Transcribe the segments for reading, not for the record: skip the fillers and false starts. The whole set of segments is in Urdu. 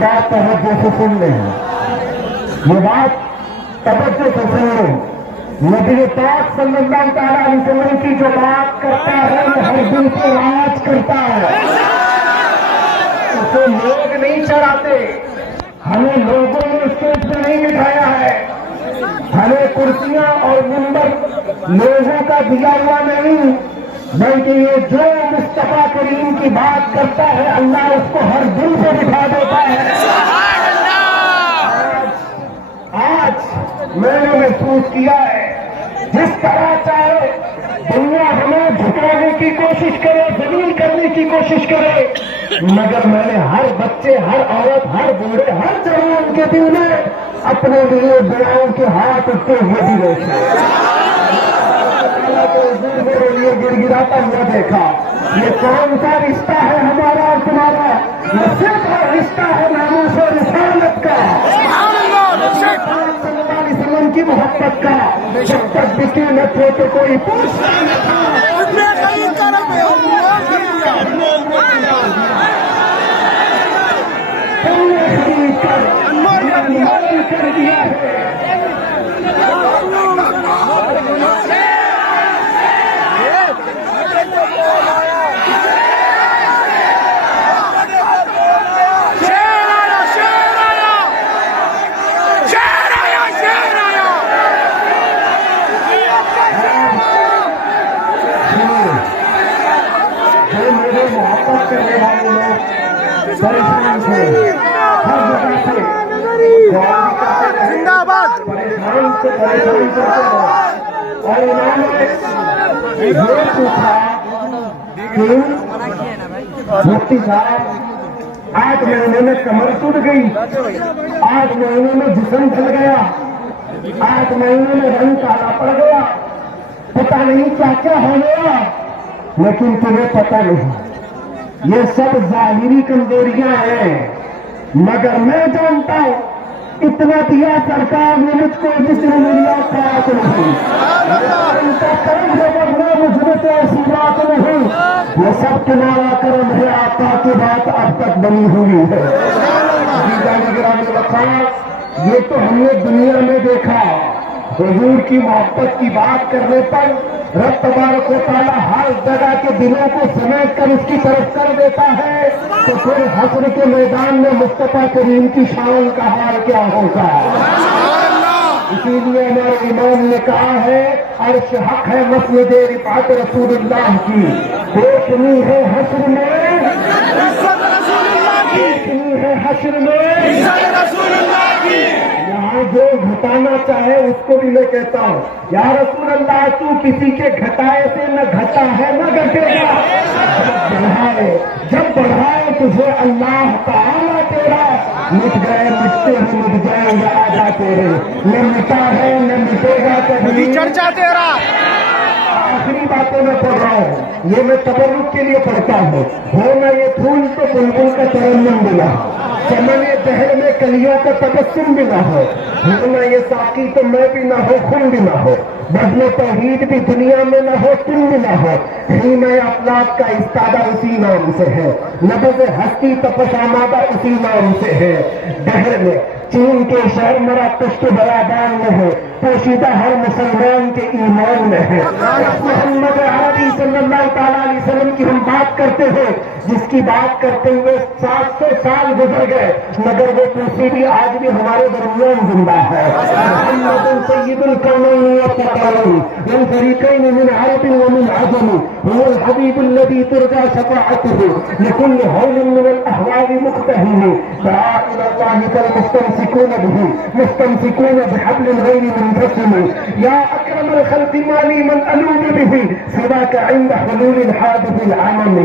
بات توجہ سے سن لیں، یہ بات توجہ سے سن لیں۔ نبی پاک صلی اللہ تعالیٰ علیہ وسلم کی جو بات کرتا ہے وہ ہر دل کو راج کرتا ہے، اسے لوگ نہیں چڑھاتے، ہمیں لوگوں نے اسٹیج پہ نہیں بٹھایا ہے، ہمیں کرسیاں اور منبر لوگوں کا دیا ہوا نہیں، بلکہ یہ جو مصطفیٰ کریم کی بات کرتا ہے اللہ اس کو ہر دل پہ بٹھا دیتا ہے۔ آج میں نے محسوس کیا ہے جس طرح چاہے دنیا ہمیں جھکانے کی کوشش کرے، ذلیل کرنے کی کوشش کرے، مگر میں نے ہر بچے، ہر عورت، ہر بوڑھے، ہر جوان کے دل میں اپنے لیے دعاؤں کے ہاتھ اٹھتے ہوئے بھی دیکھے، اللہ کے حضور میرے لیے گر گراتا ہوا دیکھا۔ یہ کون سا رشتہ ہے ہمارا اور تمہارا؟ یہ صرف رشتہ ہے ناموس و رسالت کا، صلی اللہ علیہ وسلم کی محبت کا۔ جب تک بکی نہ تھے تو کوئی پوچھتا نہ تھا، خرید کر دیا ہے۔ کرنے والے لوگ پریشان تھے، ہر جگہ سے زندہ باد پریشان کرتے ہیں، اور انہوں نے یہ پوچھا کہ مفتی صاحب 8 مہینے میں کمر ٹوٹ گئی، 8 مہینے میں جسم ڈھل گیا، 8 مہینے میں رنگ کالا پڑ گیا، پتہ نہیں کیا کیا ہو گیا، لیکن تمہیں پتہ نہیں، یہ سب ظاہری کمزوریاں ہیں، مگر میں جانتا ہوں اتنا دیا سرکار نے مجھ کو جس نے ملا خاص نہیں، ان کا کرم ہے ورنہ مجھ میں تو ایسی بات نہیں، یہ سب تمہارا کرم ہے، آقا کی بات اب تک بنی ہوئی ہے۔ گرامی وفات، یہ تو ہم نے دنیا میں دیکھا، حضور کی محبت کی بات کرنے پر رب تبارک و تعالیٰ ہر جگہ کے دلوں کو سمیٹ کر اس کی طرف کر دیتا ہے، تو پھر حشر کے میدان میں مصطفیٰ کریم کی شان کا حال کیا ہوگا؟ اسی لیے ہمارے امام نے کہا ہے عرش حق ہے مسند رفعت رسول اللہ کی، دیکھنی ہے حشر میں، دیکھنی ہے حشر میں رسول اللہ کی۔ یہاں جو گھٹانا چاہے اس کو بھی میں کہتا ہوں یا رسول اللہ تو کسی کے گھٹائے سے نہ گھٹا ہے نہ گھٹے گا، جب بڑھائے تجھے اللہ تعالیٰ تیرا، مٹ گئے مٹتے ہیں مٹ جائیں گے آجا تیرے، نہ مٹا ہے نہ مٹے گا کبھی چرچا تیرا۔ آخری باتیں میں پڑھ رہا ہوں، یہ میں تبرک کے لیے پڑھتا ہوں، ہونا یہ پھول تو بلبل کا ترنم ملا، چمن دہر میں کلیوں کا تبسم بھی نہ ہو، ہونا یہ ساقی تو میں بھی نہ ہو خون بھی نہ ہو، بزم توحید بھی دنیا میں نہ ہو تم بھی نہ ہو، حریم افلاک کا استادہ اسی نام سے ہے، نبض ہستی تپش آمادہ اسی نام سے ہے، دہر میں چین کے شہر مرا پشت بیابان میں ہے، پوشیدہ ہر مسلمان کے ایمان میں ہے۔ محمد عربی صلی اللہ تعالیٰ علیہ وسلم کی ہم بات کرتے ہیں، جس کی بات کرتے ہوئے 700 سال گزر گئے، مگر وہ کرسی بھی آج بھی ہمارے درمیان زندہ ہے۔ محمد سید الکونین والثقلین من فریقین من عرب ومن عجم، هو الحبیب الذی ترجى شفاعته لكل هول من الاحوال مقتحم، دعا الى الله فالمستمسكون به مستمسكون بحبل غير منفصل، یا اکرم الخلق مالی من الوذ به سواك عند حلول الحادث العمم۔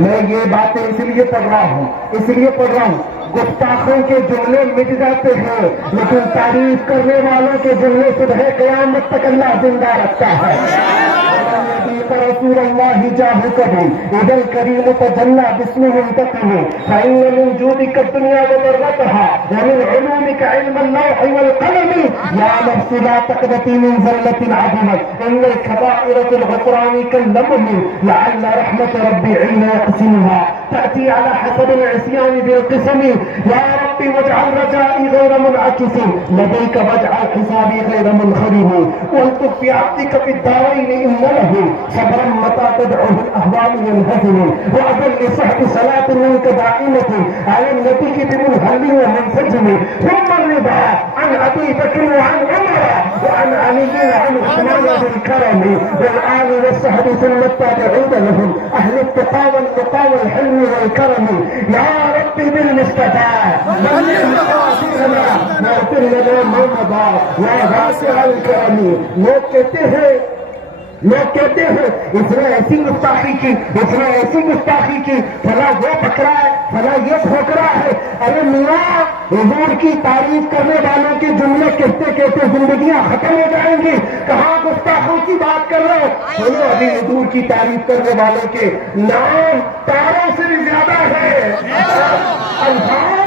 میں یہ باتیں اس لیے پڑھ رہا ہوں گستاخوں کے جملے مٹ جاتے ہیں، لیکن تعریف کرنے والوں کے جملے صبح قیامت تک اللہ زندہ رکھتا ہے۔ رسول الله جاهكم إذا الكريم تجلى باسمه انتقم فإن من جودك الدنيا وضرتها ومن علومك علم اللوح والقلم يا نفس لا تقنطي من زلة عظمت إن الكبائر في الغفران كاللمم لعل رحمة ربي حين يقسمها تأتي على حسب العصيان بالقسم يا ربي واجعل رجائي غير منعكس لديك واجعل حسابي غير منخرم والطف بعبدك في الدارين إن له صبرا متى تدعوه الأهوال ينهزم وأذل لصحب صلاة منك دائمة على النبي بمنهل ومنسجم ثم الرضا عن أبي بكر وعن عمر وعن علي وعن عثمان بالكرم والآل والصحب ثم التابعين لهم أهل التقى والتقى والحلم والكرم يا ربي بالمصطفى واغفر لنا ما مضى يا واسع الكرم لوگ کہتے ہیں اس نے ایسی گستاخی کی فلاں وہ پکڑا ہے فلاں یہ ٹھوکرا ہے ارے میاں حضور کی تعریف کرنے والوں کے جملے کہتے کہتے زندگیاں ختم ہو جائیں گی کہاں گستاخوں کی بات کر رہے ہو سنو ابھی حضور کی تعریف کرنے والوں کے نام تاروں سے بھی زیادہ ہے الفاظ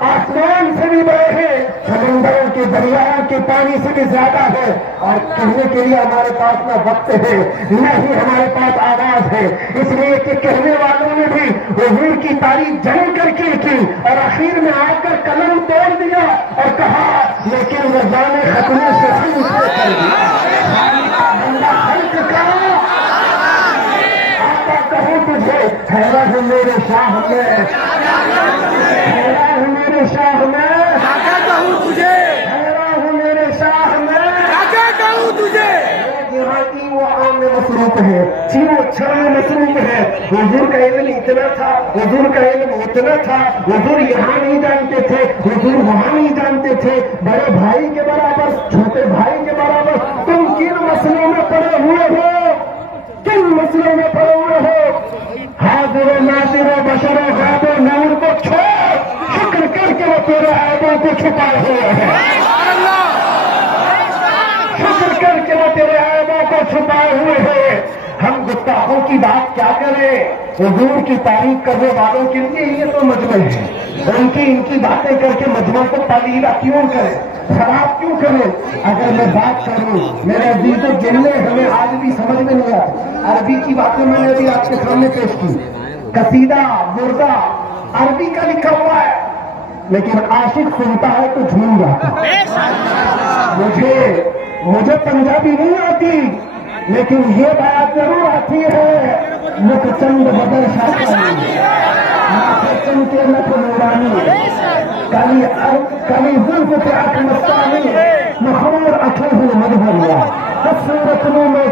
آسمان سے بھی بڑے ہیں سمندروں کے دریاؤں کے پانی سے بھی زیادہ ہے اور کہنے کے لیے ہمارے پاس نہ وقت ہے نہ ہی ہمارے پاس آواز ہے اس لیے کہ کہنے والوں نے بھی حضور کی تعریف جم کر کے کی اور آخر میں آ کر قلم توڑ دیا اور کہا لیکن وہ جانے ختموں سے ہم اس کو کر دیا بندہ خلق کا آقا کہوں تجھے ٹھہرا ہے میرے شاہ میں شاہ میں کہوں تجھے میرے شاہ میں کہوں تجھے یہاں کی وہ عام میں مصروف ہے چیو چھا میں مصروف ہے حضور کا علم اتنا تھا حضور یہاں نہیں جانتے تھے حضور وہاں نہیں جانتے تھے بڑے بھائی کے برابر چھوٹے بھائی کے برابر تم کن مسئلوں میں پڑے ہوئے ہو حاضر و ناظر و بشر و غائب و نور کو چھوڑ شکر کر کے وہ تیرے عیبوں کو چھپائے ہوئے ہیں شکر کر کے وہ تیرے عیبوں کو چھپائے ہوئے ہیں ہم گستاخوں کی بات کیا کریں حضور کی تعریف کرنے والوں کے لیے یہ تو مجمع ہے ان کی باتیں کر کے مجمع کو پالیدہ کیوں کریں خراب کیوں کریں اگر میں بات کروں میرے عزیز جملے ہمیں آج بھی سمجھ میں نہیں آتے عربی کی باتیں میں نے بھی آپ کے سامنے پیش کی قصیدہ مردہ عربی کا لکھا ہوا ہے لیکن عاشق سنتا ہے تو جھوم جاتا مجھے پنجابی نہیں آتی لیکن یہ بات ضرور آتی ہے مکھ چند بدر شاہ کے نکھ نورانی کلی زلف کے اکھ مستانی محمد اکھل ہوں مدھریا صورت میں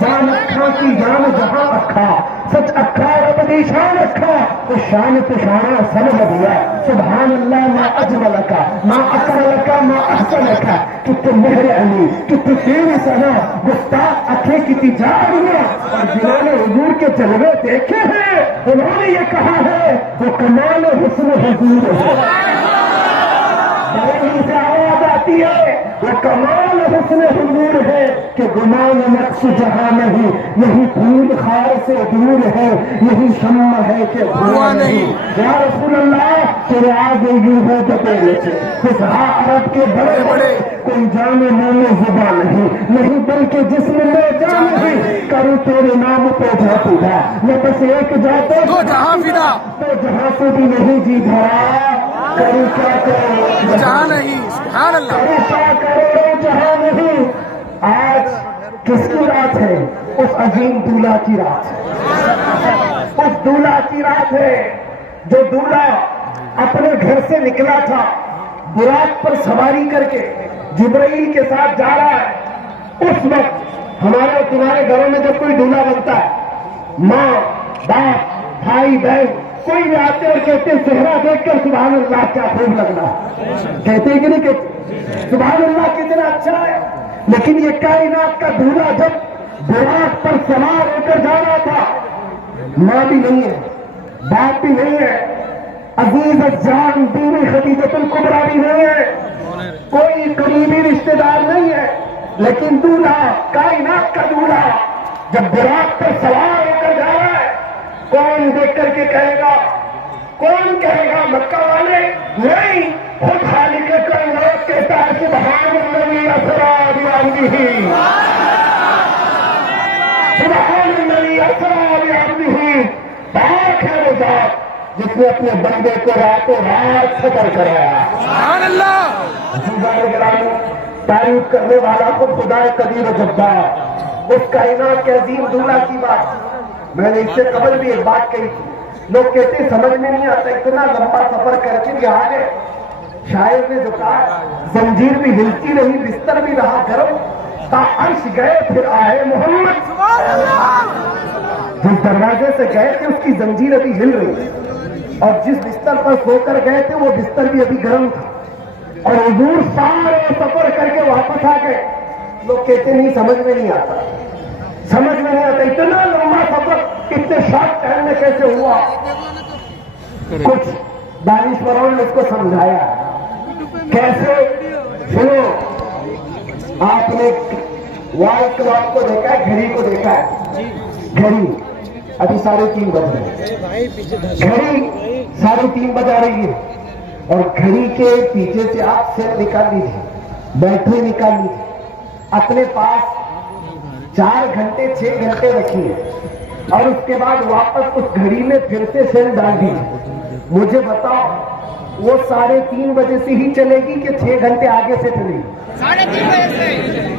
جان اکھا کی جان جہاں اکھا سچ اکھا رب دی شان اکھا تو شان پشانا سمجھ دیا سبحان اللہ ما اجملکا ما اکملکا ما احسنکا کتنے مہر علی کتنے تیری سنا گستاخ اکھے کی جاریاں اور جنہوں نے حضور کے جلوے دیکھے ہیں انہوں نے یہ کہا ہے وہ کمال حسن حضور ہے سے آواز آتی ہے وہ کمال حسن حضور ہے کہ گمان نقص جہاں نہیں یہی پھول خار سے دور ہے یہی شمع ہے کہ دھواں نہیں یا رسول اللہ تیرے آگے یوں ہو جبے فصحا عرب کے بڑے بڑے کوئی جانے منہ میں زبان نہیں بلکہ جسم میں جان نہیں کروں تیرے نام پہ جا پوجا میں بس ایک جاتے تو جہاں سے بھی نہیں جی بھرا کروں کیا کروں جہاں نہیں سبحان اللہ جہاں نہیں آج کس کی رات ہے اس عظیم دولہا کی رات اس دولہا کی رات ہے جو دولہا اپنے گھر سے نکلا تھا براق پر سواری کر کے جبرائیل کے ساتھ جا رہا ہے اس وقت ہمارے تمہارے گھروں میں جب کوئی دولہا بنتا ہے ماں باپ بھائی بہن کوئی بھی آتے اور کہتے چہرہ دیکھ کر سبحان اللہ کیا خوب لگنا کہتے کہ نہیں کہ سبحان اللہ کتنا اچھا ہے لیکن یہ کائنات کا دولہا جب براق پر سوار ہو کر جا رہا تھا ماں بھی نہیں ہے باپ بھی نہیں ہے عزیز جان بیوی خدیجہ الکبریٰ بھی نہیں ہے کوئی قریبی رشتہ دار نہیں ہے لیکن دولہا کائنات کا دولہا جب براق پر سوار ہو کر جا رہا ہے، کون دیکھ کر کے کہے گا، کون کہے گا مکہ والے؟ نہیں، خود خالق کائنات کہتا ہے سبحان الذی اسریٰ بعبدہ، سبحان الذی اسریٰ بعبدہ، پاک ہے وہ ذات جس نے اپنے بندے کو راتوں رات سفر کرایا۔ سبحان اللہ۔ عزیزان گرامی، تعریف کرنے والا خود خدا قدیر و جبار، اس کائنات کے عظیم دولہ کی بات میں نے اس سے قبل بھی ایک بات کہی تھی۔ لوگ کہتے سمجھ میں نہیں آتا، اتنا لمبا سفر کر کے بھی آگے۔ شاعر نے جو کہا، زنجیر بھی ہلتی رہی، بستر بھی رہا گرم، تا عرش گئے پھر آئے محمد۔ جس دروازے سے گئے تھے اس کی زنجیر ابھی ہل رہی ہے، اور جس بستر پر سو کر گئے تھے وہ بستر بھی ابھی گرم تھا، اور حضور سارے سفر کر کے واپس آ گئے۔ لوگ کہتے نہیں سمجھ میں نہیں آتا، سمجھ میں نہیں آتا، اتنا لمبا سفر اتنے شارٹ ٹائم میں کیسے ہوا؟ کچھ دانشوروں نے اس کو سمجھایا کیسے۔ سنو، آپ نے وال کلاک کو دیکھا ہے، گھڑی کو دیکھا ہے؟ گھڑی ابھی 3:30 بج رہے، گھڑی 3:30 بجا رہی ہے، اور گھڑی کے پیچھے سے آپ سیل نکال لیجیے، بیٹری نکال لیجیے، اپنے پاس 4 گھنٹے 6 گھنٹے رکھیے، اور اس کے بعد واپس اس گھڑی میں پھر سے سیل ڈال دیجیے۔ مجھے بتاؤ وہ 3:30 بجے سے ہی چلے گی کہ 6 گھنٹے آگے سے چلے گی؟ 3:30 بجے سے۔